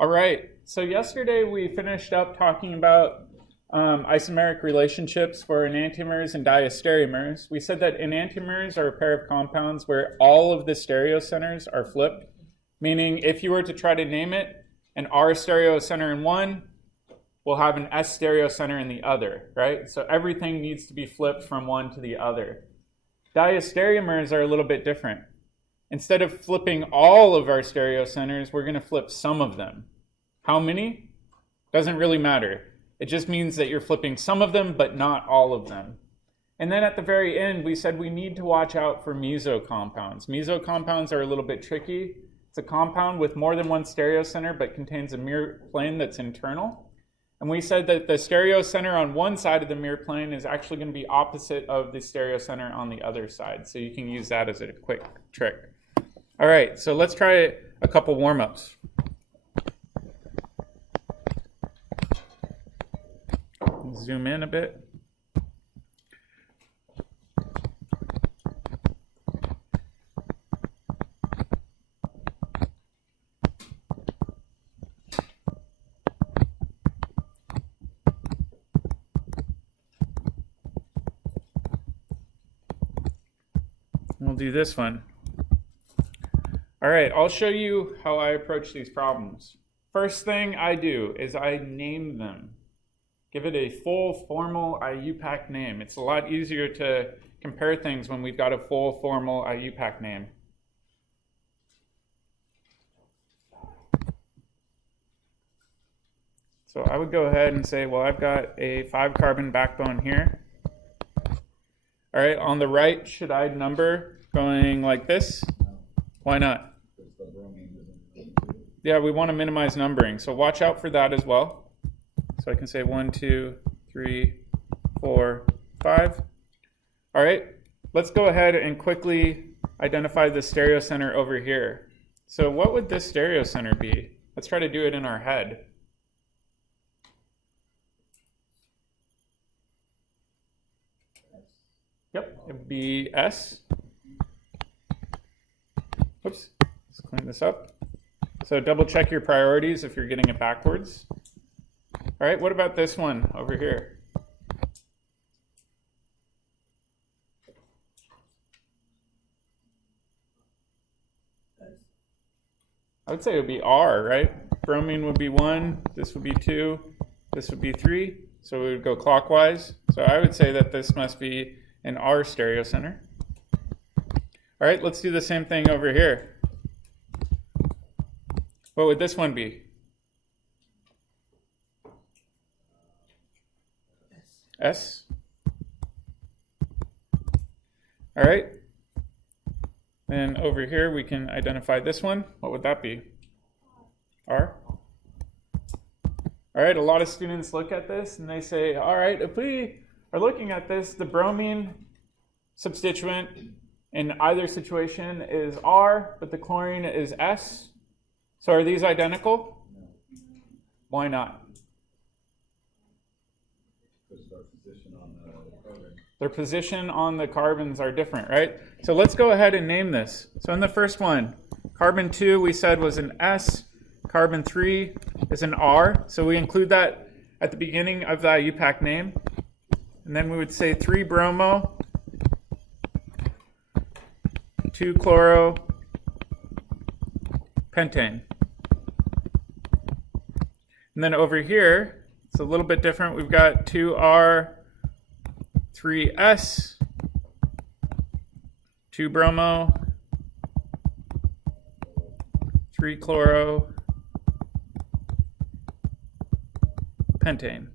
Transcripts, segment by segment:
All right, so yesterday we finished up talking about isomeric relationships for enantiomers and diastereomers. We said that enantiomers are a pair of compounds where all of the stereocenters are flipped, meaning if you were to try to name it, an R stereocenter in one will have an S stereocenter in the other, right? So everything needs to be flipped from one to the other. Diastereomers are a little bit different. Instead of flipping all of our stereocenters, we're going to flip some of them. How many? Doesn't really matter. It just means that you're flipping some of them, but not all of them. And then at the very end, we said we need to watch out for mesocompounds. Mesocompounds are a little bit tricky. It's a compound with more than one stereocenter, but contains a mirror plane that's internal. And we said that the stereocenter on one side of the mirror plane is actually going to be opposite of the stereocenter on the other side. So you can use that as a quick trick. All right, so let's try a couple warm-ups. Zoom in a bit. We'll do this one. All right, I'll show you how I approach these problems. First thing I do is I name them. Give it a full formal IUPAC name. It's a lot easier to compare things when we've got a full formal IUPAC name. So I would go ahead and say, well, I've got a 5-carbon backbone here. All right, on the right, should I number going like this? Why not? Yeah, we want to minimize numbering, so watch out for that as well. So I can say 1, 2, 3, 4, 5. All right, let's go ahead and quickly identify the stereocenter over here. So what would this stereocenter be? Let's try to do it in our head. Yep, it would be S. Oops, let's clean this up. So double check your priorities if you're getting it backwards. All right, what about this one over here? I would say it would be R, right? Bromine would be 1, this would be 2, this would be 3. So we would go clockwise. So I would say that this must be an R stereocenter. All right, let's do the same thing over here. What would this one be? S. All right. And over here we can identify this one. What would that be? R. All right, a lot of students look at this and they say, all right, if we are looking at this, the bromine substituent in either situation is R, but the chlorine is S. So are these identical? Why not? Their position on the carbons are different, right? So let's go ahead and name this. So in the first one, carbon 2 we said was an S, carbon 3 is an R. So we include that at the beginning of the IUPAC name. And then we would say 3-bromo, 2-chloro-pentane. And then over here, it's a little bit different. We've got 2R, 3S, 2-bromo, 3-chloro-pentane.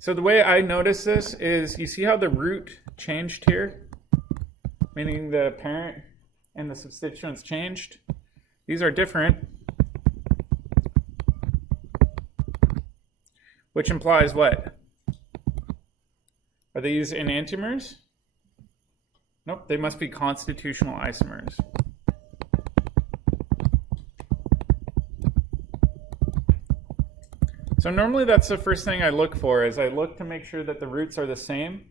So the way I notice this is, you see how the root changed here? Meaning the parent and the substituents changed. These are different. Which implies what? Are these enantiomers? Nope, they must be constitutional isomers. So normally that's the first thing I look for, is I look to make sure that the roots are the same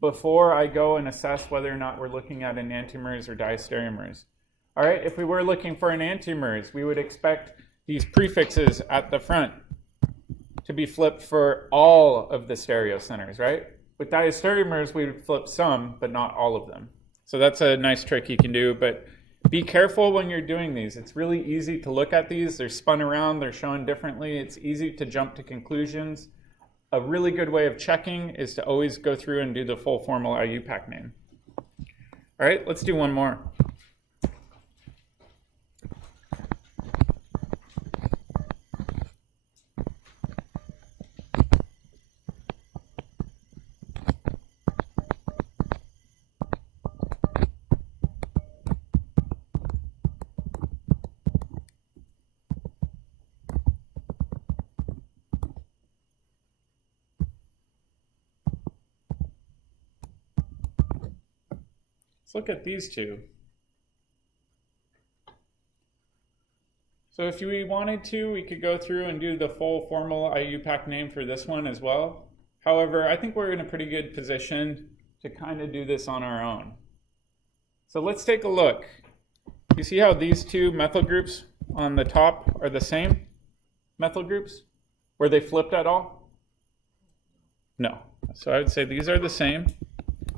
before I go and assess whether or not we're looking at enantiomers or diastereomers. All right, if we were looking for enantiomers, we would expect these prefixes at the front to be flipped for all of the stereocenters, right? With diastereomers, we would flip some, but not all of them. So that's a nice trick you can do, but be careful when you're doing these. It's really easy to look at these. They're spun around, they're shown differently. It's easy to jump to conclusions. A really good way of checking is to always go through and do the full formal IUPAC name. All right, let's do one more. Let's look at these two. So if we wanted to, we could go through and do the full formal IUPAC name for this one as well. However, I think we're in a pretty good position to kind of do this on our own. So let's take a look. You see how these two methyl groups on the top are the same methyl groups? Were they flipped at all? No. So I would say these are the same,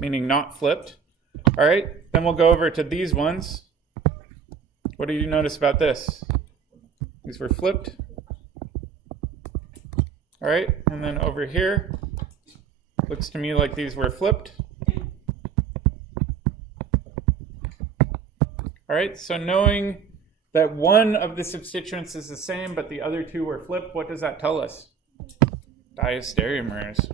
meaning not flipped. All right, then we'll go over to these ones. What do you notice about this? These were flipped. All right, and then over here, looks to me like these were flipped. All right, so knowing that one of the substituents is the same, but the other two were flipped, what does that tell us? Diastereomers.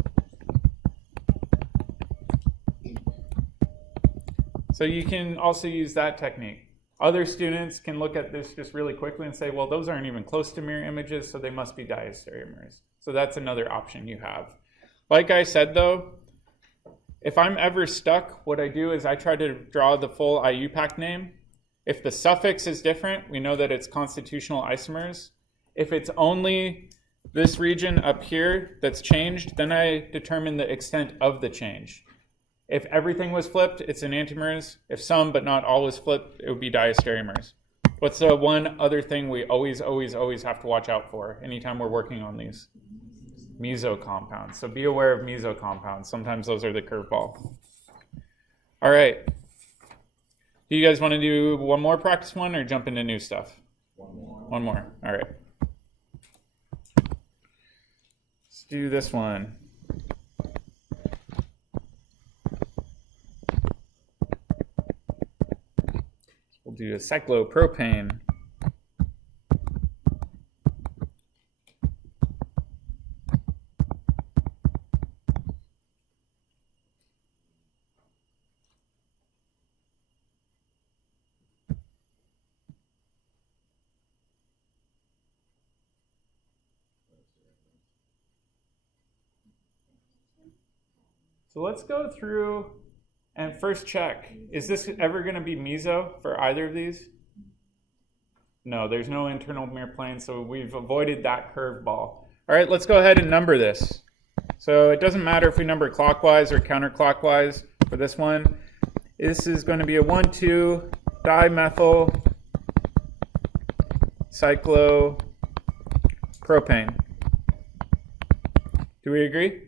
So you can also use that technique. Other students can look at this just really quickly and say, well, those aren't even close to mirror images, so they must be diastereomers. So that's another option you have. Like I said, though, if I'm ever stuck, what I do is I try to draw the full IUPAC name. If the suffix is different, we know that it's constitutional isomers. If it's only this region up here that's changed, then I determine the extent of the change. If everything was flipped, it's enantiomers. If some, but not all was flipped, it would be diastereomers. What's the one other thing we always have to watch out for anytime we're working on these? Meso compounds. So be aware of meso compounds. Sometimes those are the curveball. All right. Do you guys want to do one more practice one or jump into new stuff? One more. All right. Let's do this one. We'll do a cyclopropane. So let's go through and first check, is this ever going to be meso for either of these? No, there's no internal mirror plane, so we've avoided that curveball. All right, let's go ahead and number this. So it doesn't matter if we number clockwise or counterclockwise for this one. This is going to be a 1,2 dimethyl cyclopropane. Do we agree?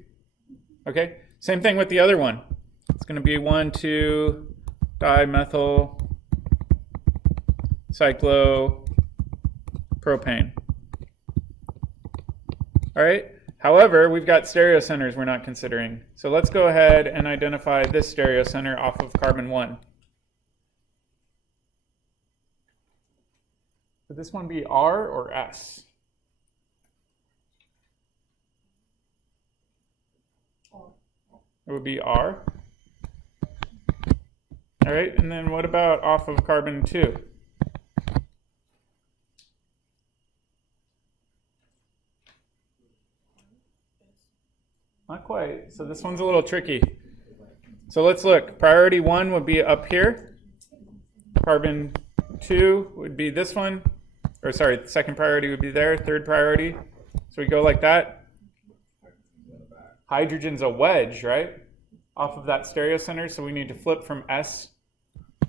Okay, same thing with the other one. It's going to be 1,2 dimethyl cyclopropane. All right. However, we've got stereocenters we're not considering. So let's go ahead and identify this stereocenter off of carbon 1. Would this one be R or S? It would be R. All right, and then what about off of carbon 2? Not quite. So this one's a little tricky. So let's look. Priority 1 would be up here. Carbon 2 would be this one. Or sorry, second priority would be there. Third priority. So we go like that. Hydrogen's a wedge, right? Off of that stereocenter. So we need to flip from S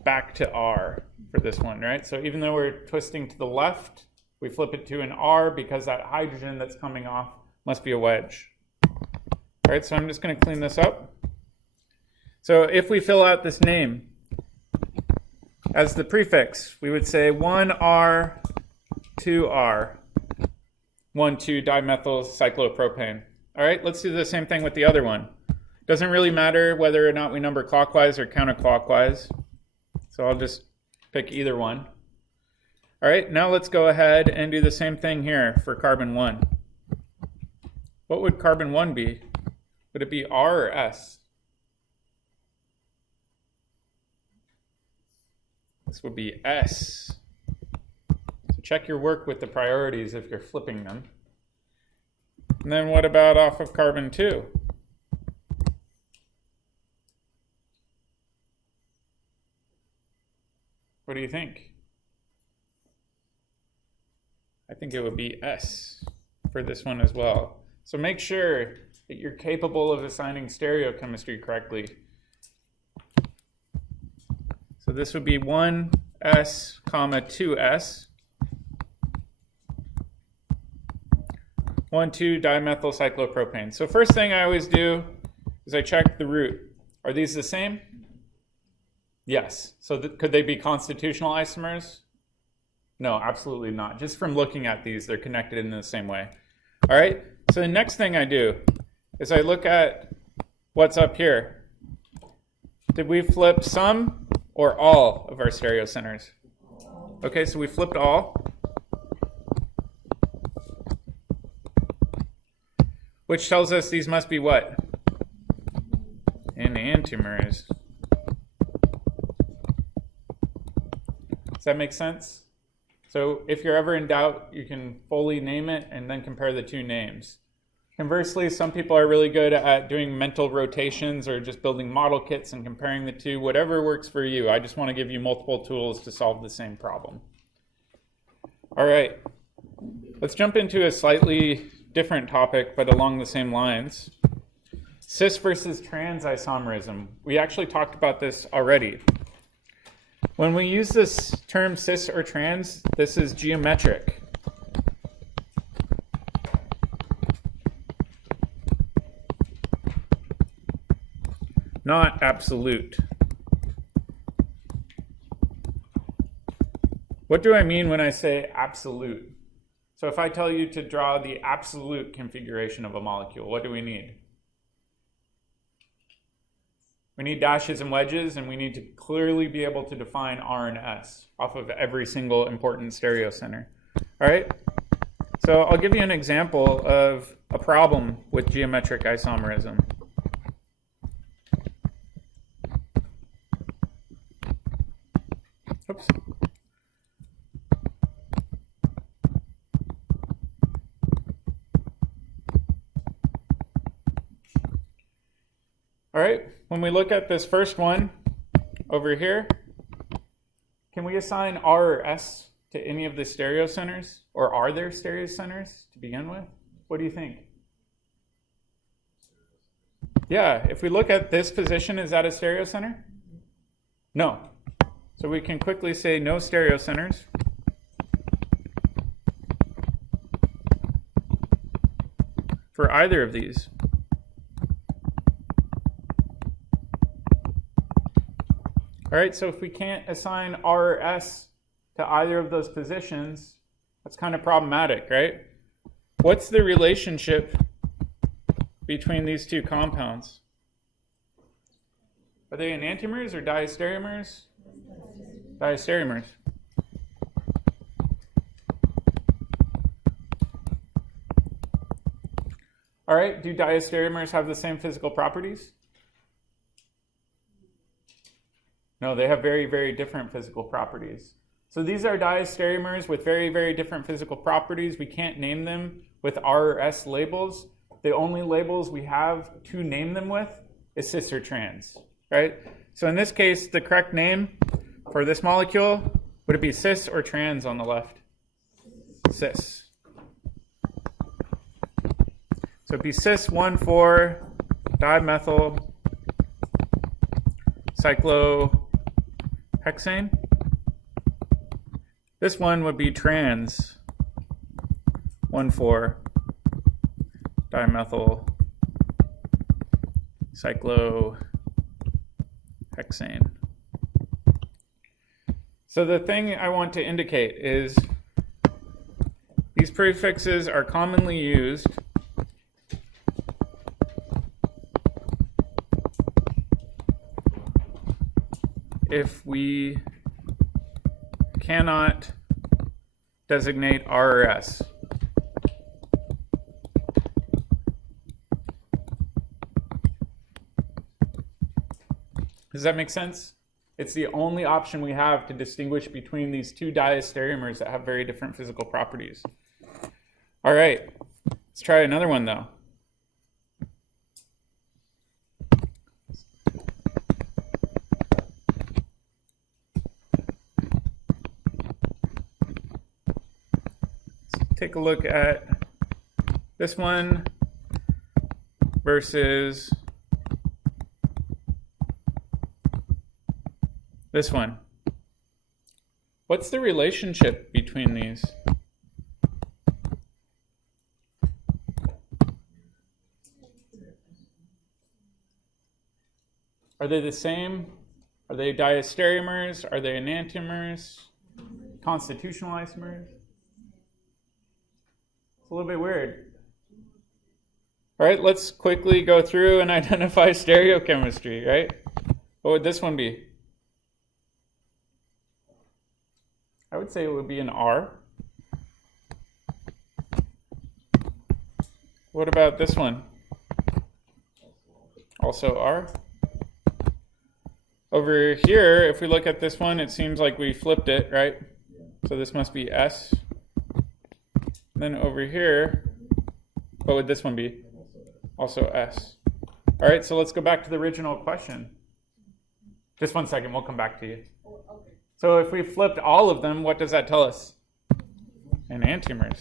back to R for this one, right? So even though we're twisting to the left, We flip it to an R because that hydrogen that's coming off must be a wedge. All right, so I'm just going to clean this up. So if we fill out this name as the prefix, we would say 1R, 2R, 1,2-dimethyl cyclopropane. All right, let's do the same thing with the other one. Doesn't really matter whether or not we number clockwise or counterclockwise. So I'll just pick either one. All right, now let's go ahead and do the same thing here for carbon 1. What would carbon 1 be? Would it be R or S? This would be S. So check your work with the priorities if you're flipping them. And then what about off of carbon 2? What do you think? I think it would be S for this one as well. So make sure that you're capable of assigning stereochemistry correctly. So this would be 1S, 2S. 1,2-dimethyl cyclopropane. So first thing I always do is I check the root. Are these the same? Yes. So could they be constitutional isomers? No, absolutely not. Just from looking at these, they're connected in the same way. All right, so the next thing I do is I look at what's up here. Did we flip some or all of our stereocenters? Okay, so we flipped all. Which tells us these must be what? Enantiomers. Does that make sense? So if you're ever in doubt, you can fully name it and then compare the two names. Conversely, some people are really good at doing mental rotations or just building model kits and comparing the two, whatever works for you. I just want to give you multiple tools to solve the same problem. All right, let's jump into a slightly different topic, but along the same lines. Cis versus trans isomerism. We actually talked about this already. When we use this term cis or trans, this is geometric. Not absolute. What do I mean when I say absolute? So if I tell you to draw the absolute configuration of a molecule, what do we need? We need dashes and wedges, and we need to clearly be able to define R and S off of every single important stereocenter. All right? So I'll give you an example of a problem with geometric isomerism. Oops. All right, when we look at this first one over here, can we assign R or S to any of the stereocenters? Or are there stereocenters to begin with? What do you think? Yeah, if we look at this position, is that a stereocenter? No. So we can quickly say no stereocenters. For either of these. All right, so if we can't assign R or S to either of those positions, that's kind of problematic, right? What's the relationship between these two compounds? Are they enantiomers or diastereomers? Diastereomers. All right, do diastereomers have the same physical properties? No, they have very, very different physical properties. So these are diastereomers with very, very different physical properties. We can't name them with R or S labels. The only labels we have to name them with is cis or trans, right? So in this case, the correct name for this molecule, would it be cis or trans on the left? Cis. So it'd be cis 1,4-dimethyl cyclohexane. This one would be trans 1,4-dimethyl cyclohexane. So the thing I want to indicate is these prefixes are commonly used if we cannot designate R or S. Does that make sense? It's the only option we have to distinguish between these two diastereomers that have very different physical properties. All right, let's try another one though. Let's take a look at this one versus this one. What's the relationship between these? Are they the same? Are they diastereomers? Are they enantiomers? Constitutional isomers? It's a little bit weird. All right, let's quickly go through and identify stereochemistry, right? What would this one be? I would say it would be an R. What about this one? Also R. Over here, if we look at this one, it seems like we flipped it, right? So this must be S. Then over here, what would this one be? Also S. All right, so let's go back to the original question. Just 1 second, we'll come back to you. So if we flipped all of them, what does that tell us? Enantiomers.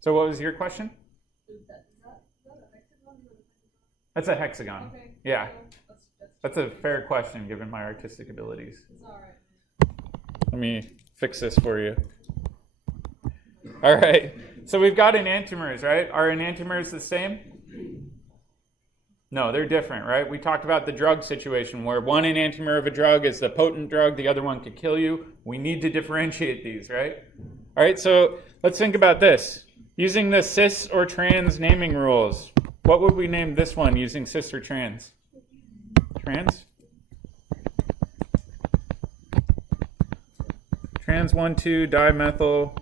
So what was your question? That's a hexagon. Okay. Yeah. That's a fair question given my artistic abilities. It's all right. Let me fix this for you. All right. So we've got enantiomers, right? Are enantiomers the same? No, they're different, right? We talked about the drug situation where one enantiomer of a drug is the potent drug, the other one could kill you. We need to differentiate these, right? All right, so let's think about this. Using the cis or trans naming rules, what would we name this one using cis or trans? Trans? Trans 1,2-dimethyl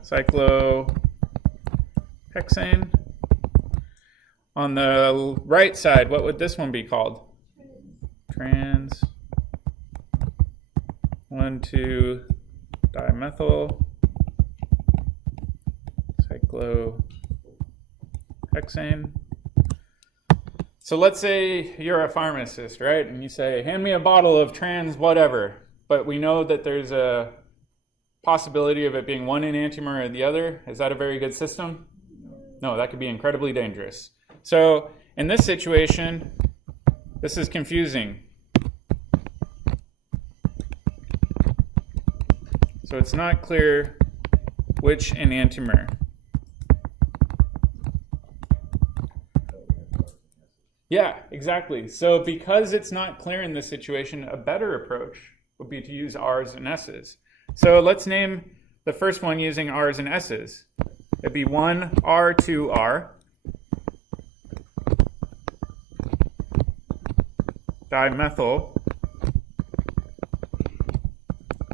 cyclohexane. On the right side, what would this one be called? Trans 1,2-dimethyl cyclohexane. So let's say you're a pharmacist, right? And you say, hand me a bottle of trans whatever. But we know that there's a possibility of it being one enantiomer or the other. Is that a very good system? No, that could be incredibly dangerous. So in this situation, this is confusing. So it's not clear which enantiomer. Yeah, exactly. So because it's not clear in this situation, a better approach would be to use R's and S's. So let's name the first one using R's and S's. It'd be 1R, 2R. Dimethyl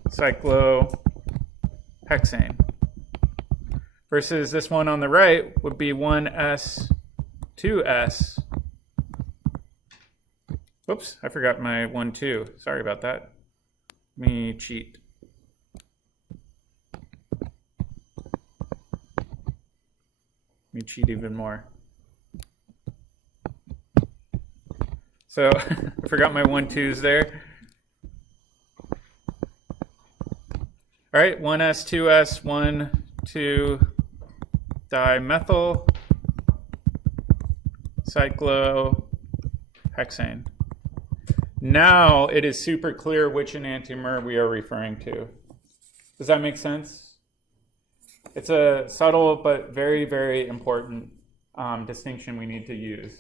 cyclohexane. Versus this one on the right would be 1S, 2S. Whoops, I forgot my 1, 2. Sorry about that. Let me cheat. Let me cheat even more. So I forgot my 1, 2s there. All right, 1S, 2S, 1, 2, dimethyl cyclohexane. Now it is super clear which enantiomer we are referring to. Does that make sense? It's a subtle but very, very important distinction we need to use.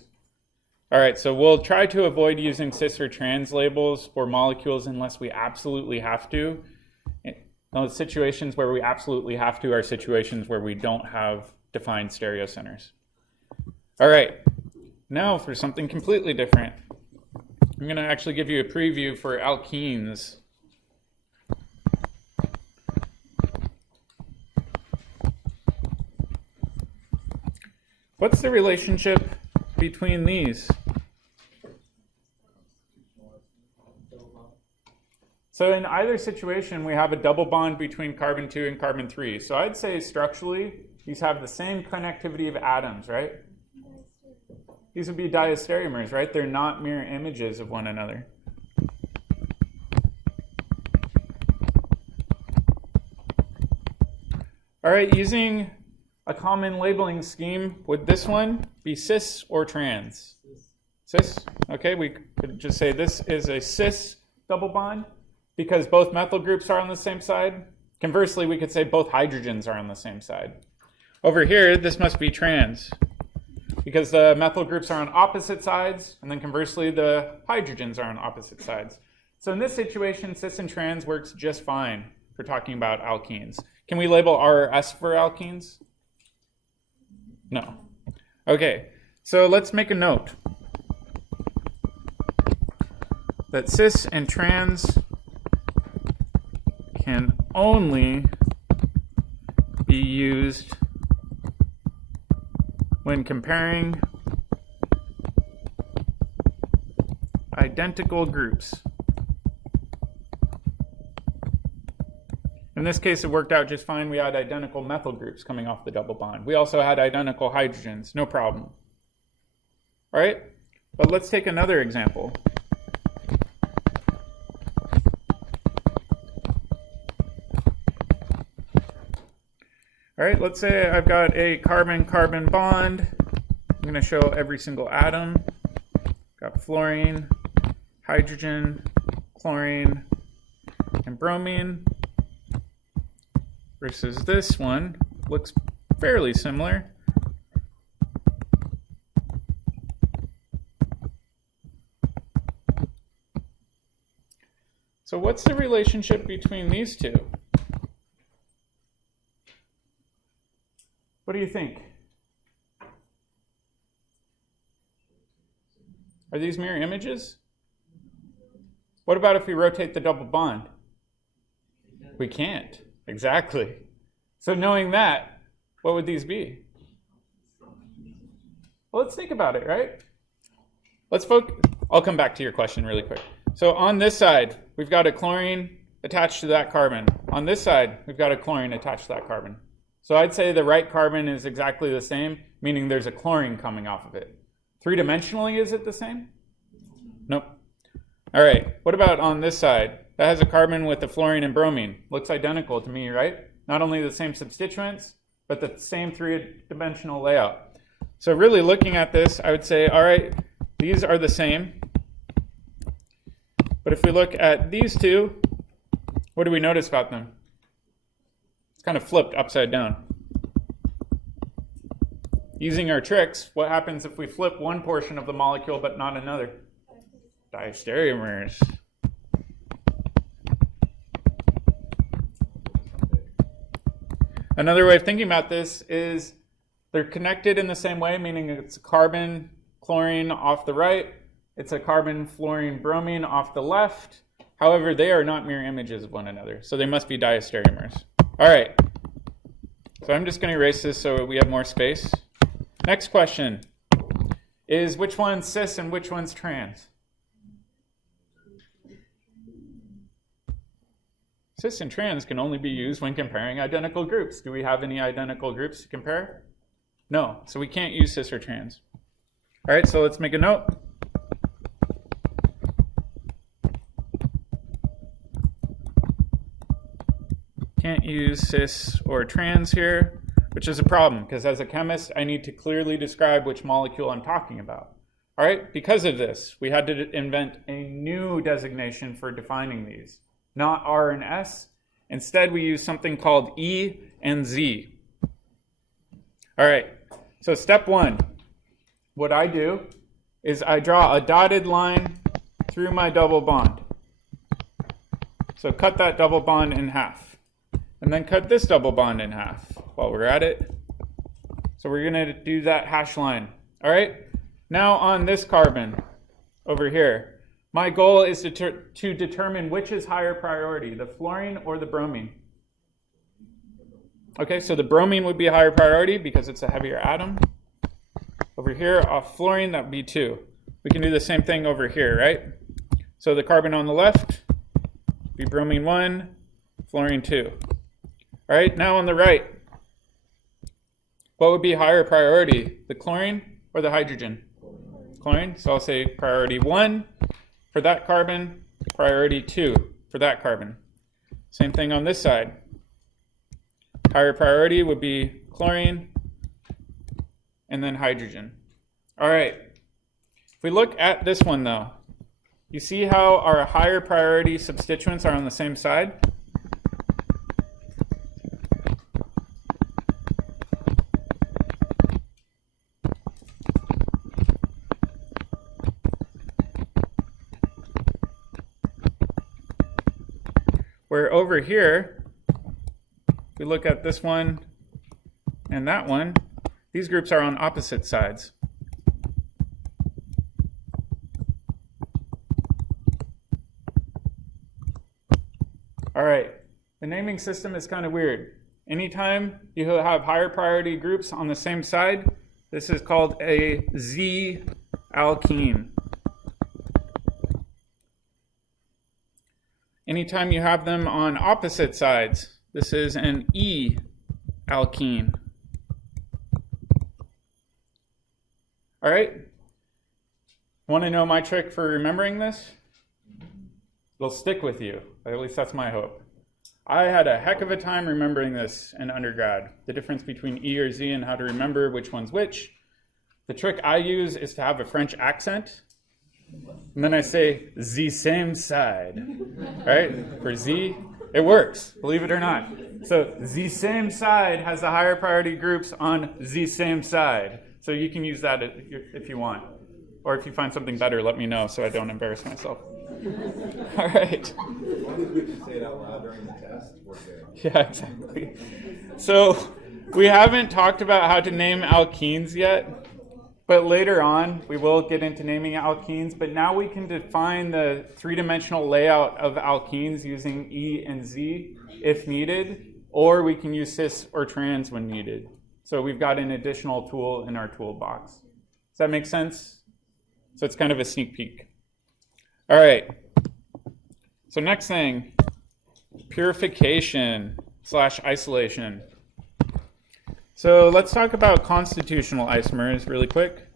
All right, so we'll try to avoid using cis or trans labels for molecules unless we absolutely have to. Those situations where we absolutely have to are situations where we don't have defined stereocenters. All right, now for something completely different. I'm going to actually give you a preview for alkenes. What's the relationship between these? So in either situation, we have a double bond between carbon 2 and carbon 3. So I'd say structurally, these have the same connectivity of atoms, right? These would be diastereomers, right? They're not mirror images of one another. All right, using a common labeling scheme, would this one be cis or trans? Cis. Okay, we could just say this is a cis double bond because both methyl groups are on the same side. Conversely, we could say both hydrogens are on the same side. Over here, this must be trans because the methyl groups are on opposite sides, and then conversely, the hydrogens are on opposite sides. So in this situation, cis and trans works just fine for talking about alkenes. Can we label R or S for alkenes? No. Okay, so let's make a note that cis and trans can only be used when comparing identical groups. In this case, it worked out just fine. We had identical methyl groups coming off the double bond. We also had identical hydrogens, no problem. All right, but let's take another example. All right, let's say I've got a carbon-carbon bond. I'm going to show every single atom. Got fluorine, hydrogen, chlorine, and bromine. Versus this one, looks fairly similar. So what's the relationship between these two? What do you think? Are these mirror images? What about if we rotate the double bond? We can't. Exactly. So knowing that, what would these be? Well, let's think about it, right? Let's focus. I'll come back to your question really quick. So on this side, we've got a chlorine attached to that carbon. On this side, we've got a chlorine attached to that carbon. So I'd say the right carbon is exactly the same, meaning there's a chlorine coming off of it. Three-dimensionally, is it the same? Nope. All right, what about on this side? That has a carbon with the fluorine and bromine. Looks identical to me, right? Not only the same substituents, but the same three-dimensional layout. So really looking at this, I would say, all right, these are the same. But if we look at these two, what do we notice about them? It's kind of flipped upside down. Using our tricks, what happens if we flip one portion of the molecule but not another? Diastereomers. Another way of thinking about this is they're connected in the same way, meaning it's a carbon, chlorine off the right, it's a carbon, fluorine, bromine off the left. However, they are not mirror images of one another, so they must be diastereomers. All right, so I'm just going to erase this so we have more space. Next question is which one's cis and which one's trans? Cis and trans can only be used when comparing identical groups. Do we have any identical groups to compare? No, so we can't use cis or trans. All right, so let's make a note. Can't use cis or trans here, which is a problem because as a chemist, I need to clearly describe which molecule I'm talking about. All right, because of this, we had to invent a new designation for defining these, not R and S. Instead, we use something called E and Z. All right, so step one, what I do is I draw a dotted line through my double bond. So cut that double bond in half, and then cut this double bond in half while we're at it. So we're gonna do that hash line. All right, now on this carbon over here, my goal is to determine which is higher priority, the fluorine or the bromine. Okay, so the bromine would be a higher priority because it's a heavier atom. Over here, off fluorine, that would be 2. We can do the same thing over here, right? So the carbon on the left be bromine 1, fluorine 2. All right, now on the right, what would be higher priority, the chlorine or the hydrogen? Chlorine, so I'll say priority 1 for that carbon, priority 2 for that carbon. Same thing on this side. Higher priority would be chlorine and then hydrogen. All right, if we look at this one though, you see how our higher priority substituents are on the same side? Where over here, if we look at this one and that one, these groups are on opposite sides. All right, the naming system is kind of weird. Anytime you have higher priority groups on the same side, this is called a Z alkene. Anytime you have them on opposite sides, this is an E alkene. All right, want to know my trick for remembering this? It'll stick with you, at least that's my hope. I had a heck of a time remembering this in undergrad, the difference between E or Z and how to remember which one's which. The trick I use is to have a French accent, and then I say the same side, right? For Z, it works, believe it or not. So the same side has the higher priority groups on the same side. So you can use that if you want. Or if you find something better, let me know so I don't embarrass myself. All right. Why did we say it out loud during the test? Yeah, exactly. So we haven't talked about how to name alkenes yet, but later on we will get into naming alkenes. But now we can define the three-dimensional layout of alkenes using E and Z if needed, or we can use cis or trans when needed. So we've got an additional tool in our toolbox. Does that make sense? So it's kind of a sneak peek. All right. So next thing, purification/isolation. So let's talk about constitutional isomers really quick.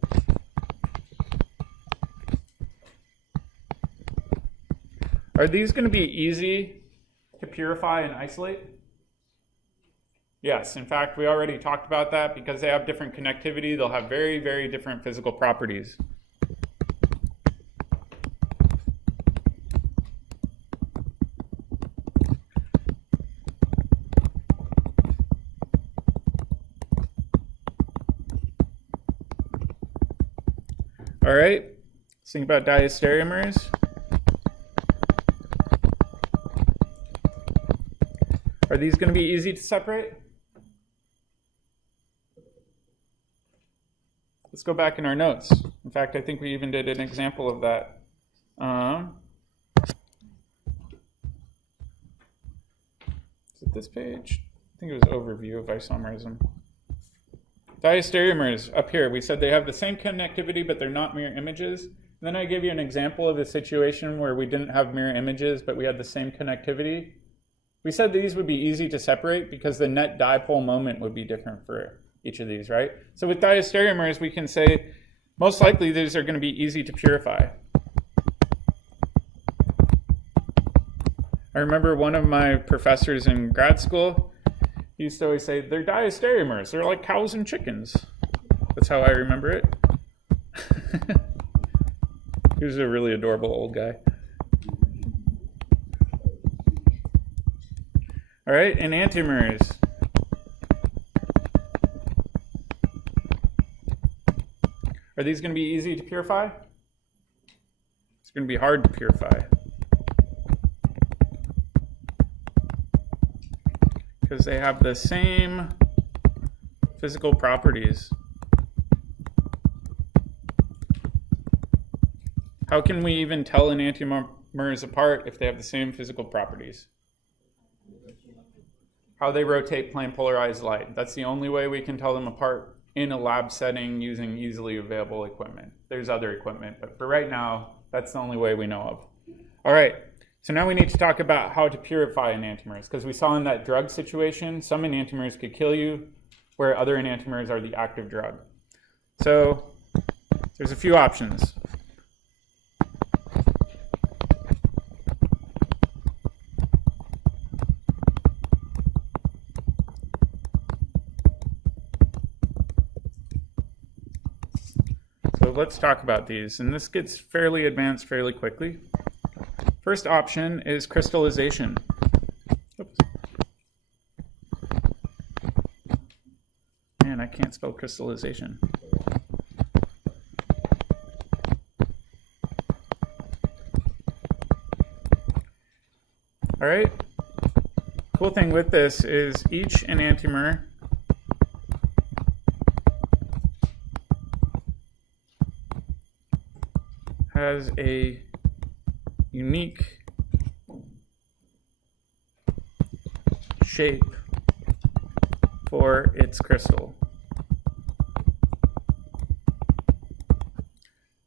Are these going to be easy to purify and isolate? Yes, in fact, we already talked about that. Because they have different connectivity, they'll have very, very different physical properties. All right, let's think about diastereomers. Are these going to be easy to separate? Let's go back in our notes. In fact, I think we even did an example of that. Is it this page? I think it was overview of isomerism. Diastereomers, up here, we said they have the same connectivity, but they're not mirror images. And then I gave you an example of a situation where we didn't have mirror images, but we had the same connectivity. We said these would be easy to separate because the net dipole moment would be different for each of these, right? So with diastereomers, we can say most likely these are going to be easy to purify. I remember one of my professors in grad school, he used to always say, they're diastereomers. They're like cows and chickens. That's how I remember it. He was a really adorable old guy. All right, enantiomers. Are these going to be easy to purify? It's going to be hard to purify. Because they have the same physical properties. How can we even tell enantiomers apart if they have the same physical properties? How they rotate plane polarized light. That's the only way we can tell them apart in a lab setting using easily available equipment. There's other equipment, but for right now, that's the only way we know of. All right, so now we need to talk about how to purify enantiomers, because we saw in that drug situation, some enantiomers could kill you, where other enantiomers are the active drug. So there's a few options. So let's talk about these, and this gets fairly advanced fairly quickly. First option is crystallization. Oops. Man, I can't spell crystallization. All right. Cool thing with this is each enantiomer has a unique shape for its crystal.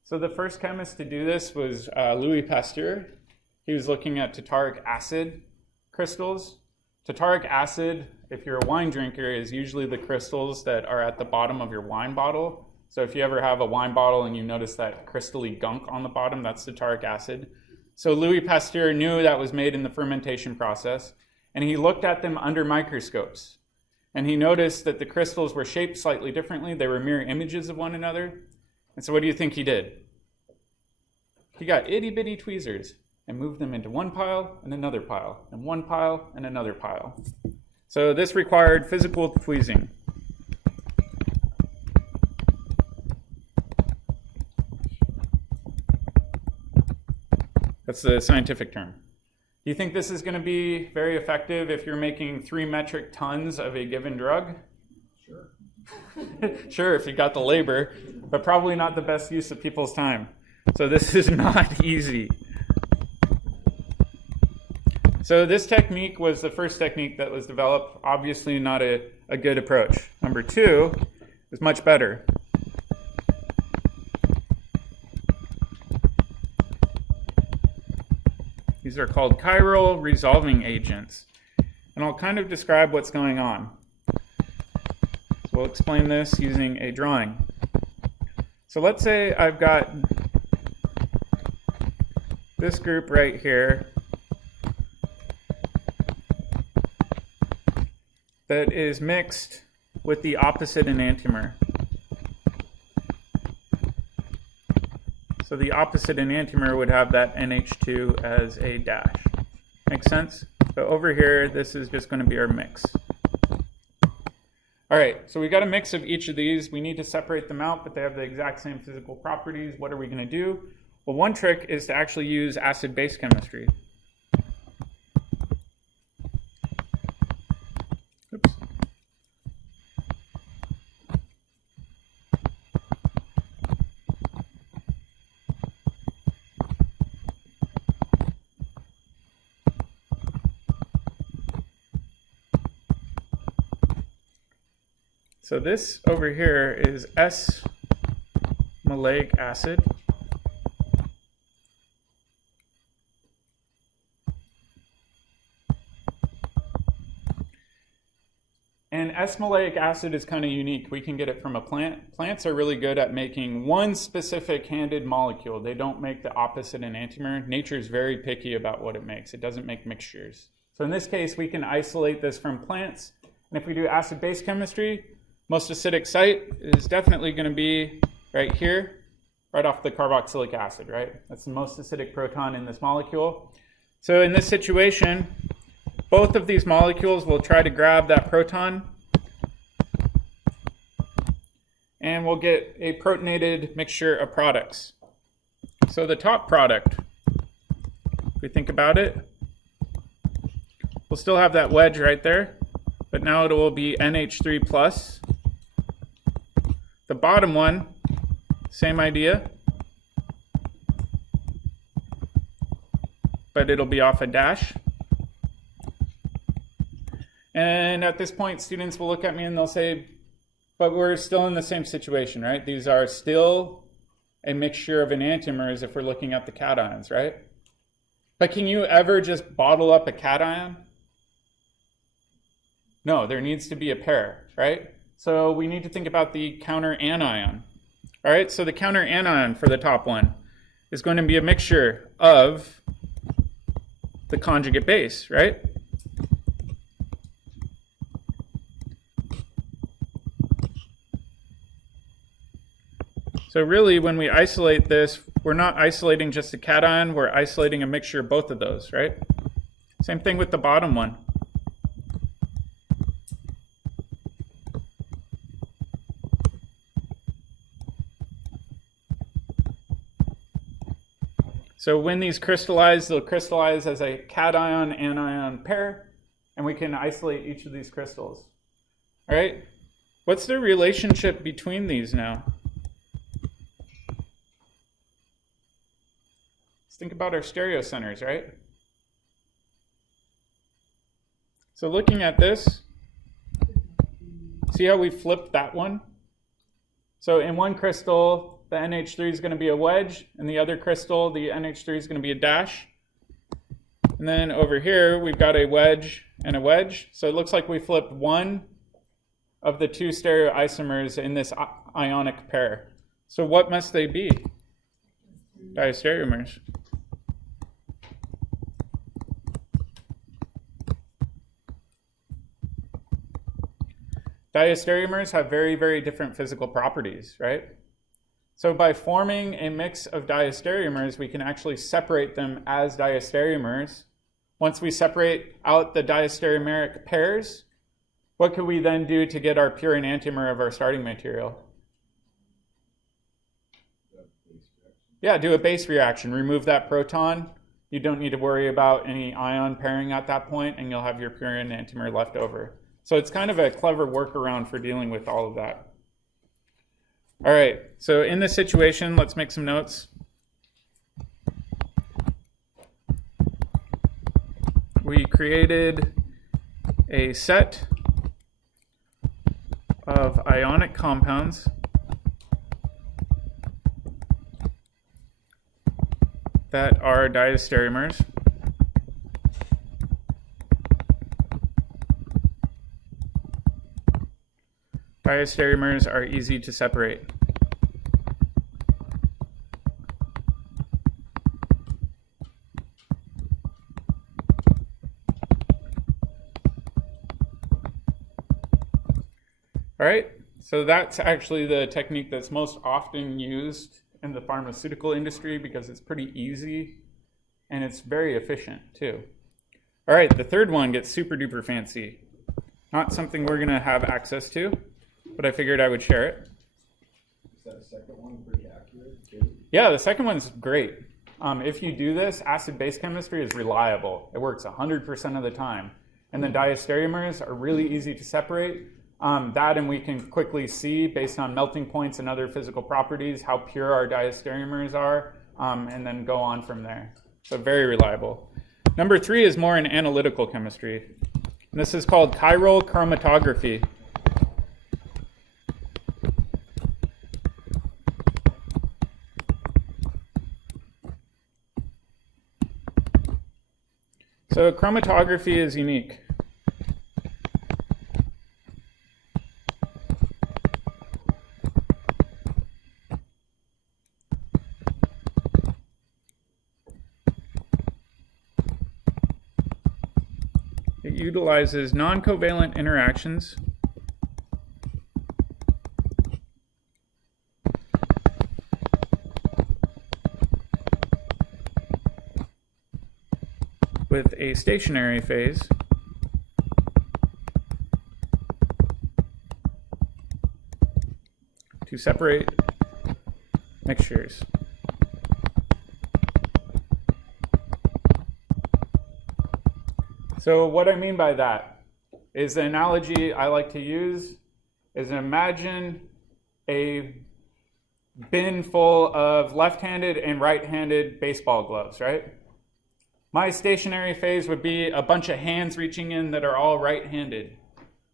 So the first chemist to do this was Louis Pasteur. He was looking at tartaric acid crystals. Tartaric acid, if you're a wine drinker, is usually the crystals that are at the bottom of your wine bottle. So if you ever have a wine bottle and you notice that crystally gunk on the bottom, that's tartaric acid. So Louis Pasteur knew that was made in the fermentation process, and he looked at them under microscopes. And he noticed that the crystals were shaped slightly differently. They were mirror images of one another. And so what do you think he did? He got itty-bitty tweezers and moved them into one pile and another pile, and one pile and another pile. So this required physical tweezing. That's the scientific term. Do you think this is going to be very effective if you're making 3 metric tons of a given drug? Sure. Sure, if you got the labor, but probably not the best use of people's time. So this is not easy. So this technique was the first technique that was developed. Obviously not a good approach. Number 2 is much better. These are called chiral resolving agents. And I'll kind of describe what's going on. So we'll explain this using a drawing. So let's say I've got this group right here that is mixed with the opposite enantiomer. So the opposite enantiomer would have that NH2 as a dash. Makes sense? So over here, this is just going to be our mix. All right, so we got a mix of each of these. We need to separate them out, but they have the exact same physical properties. What are we going to do? Well, one trick is to actually use acid-base chemistry. Oops. So this over here is S-maleic acid. And S-maleic acid is kind of unique. We can get it from a plant. Plants are really good at making one specific handed molecule. They don't make the opposite enantiomer. Nature is very picky about what it makes. It doesn't make mixtures. So in this case, we can isolate this from plants. And if we do acid-base chemistry, most acidic site is definitely going to be right here, right off the carboxylic acid, right? That's the most acidic proton in this molecule. So in this situation, both of these molecules will try to grab that proton, and we'll get a protonated mixture of products. So the top product, if we think about it, we'll still have that wedge right there, but now it will be NH3 plus. The bottom one, same idea, but it'll be off a dash. And at this point, students will look at me and they'll say, but we're still in the same situation, right? These are still a mixture of enantiomers if we're looking at the cations, right? But can you ever just bottle up a cation? No, there needs to be a pair, right? So we need to think about the counter anion. All right, so the counter anion for the top one is going to be a mixture of the conjugate base, right? So really, when we isolate this, we're not isolating just a cation, we're isolating a mixture of both of those, right? Same thing with the bottom one. So when these crystallize, they'll crystallize as a cation-anion pair, and we can isolate each of these crystals. All right? What's the relationship between these now? Let's think about our stereocenters, right? So looking at this, see how we flipped that one? So in one crystal, the NH3 is going to be a wedge, and the other crystal, the NH3 is going to be a dash. And then over here, we've got a wedge and a wedge. So it looks like we flipped one of the two stereoisomers in this ionic pair. So what must they be? Diastereomers. Diastereomers have very, very different physical properties, right? So by forming a mix of diastereomers, we can actually separate them as diastereomers. Once we separate out the diastereomeric pairs, what could we then do to get our pure enantiomer of our starting material? Yeah, do a base reaction. Remove that proton. You don't need to worry about any ion pairing at that point, and you'll have your pure enantiomer left over. So it's kind of a clever workaround for dealing with all of that. All right, so in this situation, let's make some notes. We created a set of ionic compounds that are diastereomers. Diastereomers are easy to separate. All right, so that's actually the technique that's most often used in the pharmaceutical industry because it's pretty easy and it's very efficient too. All right, the third one gets super duper fancy. Not something we're gonna have access to, but I figured I would share it. Is that second one pretty accurate too? Yeah, the second one's great. If you do this, acid-base chemistry is reliable. It works 100% of the time. And the diastereomers are really easy to separate. That and we can quickly see, based on melting points and other physical properties, how pure our diastereomers are, and then go on from there. So very reliable. Number 3 is more in analytical chemistry. And this is called chiral chromatography. So chromatography is unique. It utilizes non-covalent interactions with a stationary phase to separate mixtures. So what I mean by that is the analogy I like to use is imagine a bin full of left-handed and right-handed baseball gloves, right? My stationary phase would be a bunch of hands reaching in that are all right-handed.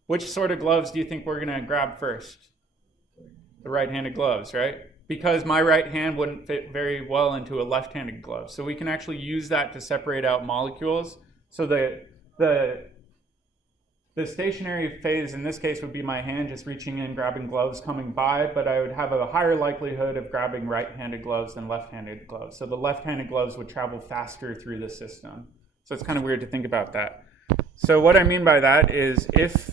Which sort of gloves do you think we're going to grab first? The right-handed gloves, right? Because my right hand wouldn't fit very well into a left-handed glove. So we can actually use that to separate out molecules. So the stationary phase in this case would be my hand just reaching in, grabbing gloves coming by, but I would have a higher likelihood of grabbing right-handed gloves than left-handed gloves. So the left-handed gloves would travel faster through the system. So it's kind of weird to think about that. So what I mean by that is if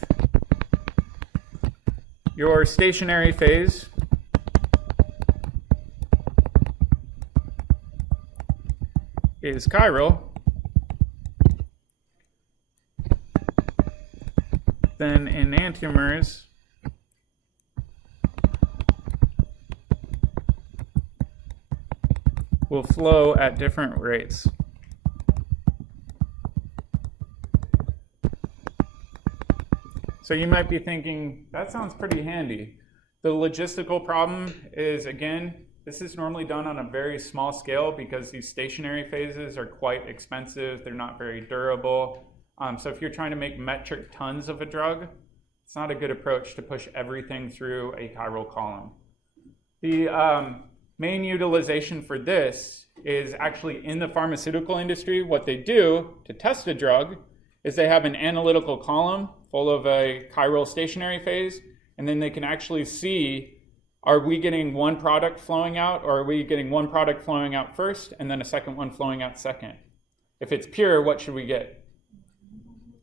your stationary phase is chiral, then enantiomers will flow at different rates. So you might be thinking, that sounds pretty handy. The logistical problem is, again, this is normally done on a very small scale because these stationary phases are quite expensive. They're not very durable. So if you're trying to make metric tons of a drug, it's not a good approach to push everything through a chiral column. The main utilization for this is actually in the pharmaceutical industry. What they do to test a drug is they have an analytical column full of a chiral stationary phase, and then they can actually see, are we getting one product flowing out, or are we getting one product flowing out first and then a second one flowing out second? If it's pure, what should we get?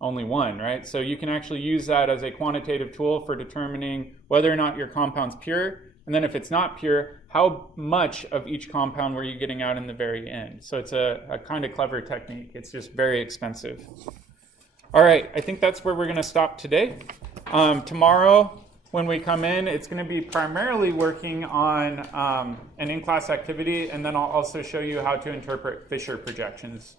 Only one, right? So you can actually use that as a quantitative tool for determining whether or not your compound's pure, and then if it's not pure, how much of each compound were you getting out in the very end? So it's a kind of clever technique. It's just very expensive. All right, I think that's where we're going to stop today. Tomorrow, when we come in, it's going to be primarily working on an in-class activity, and then I'll also show you how to interpret Fisher projections.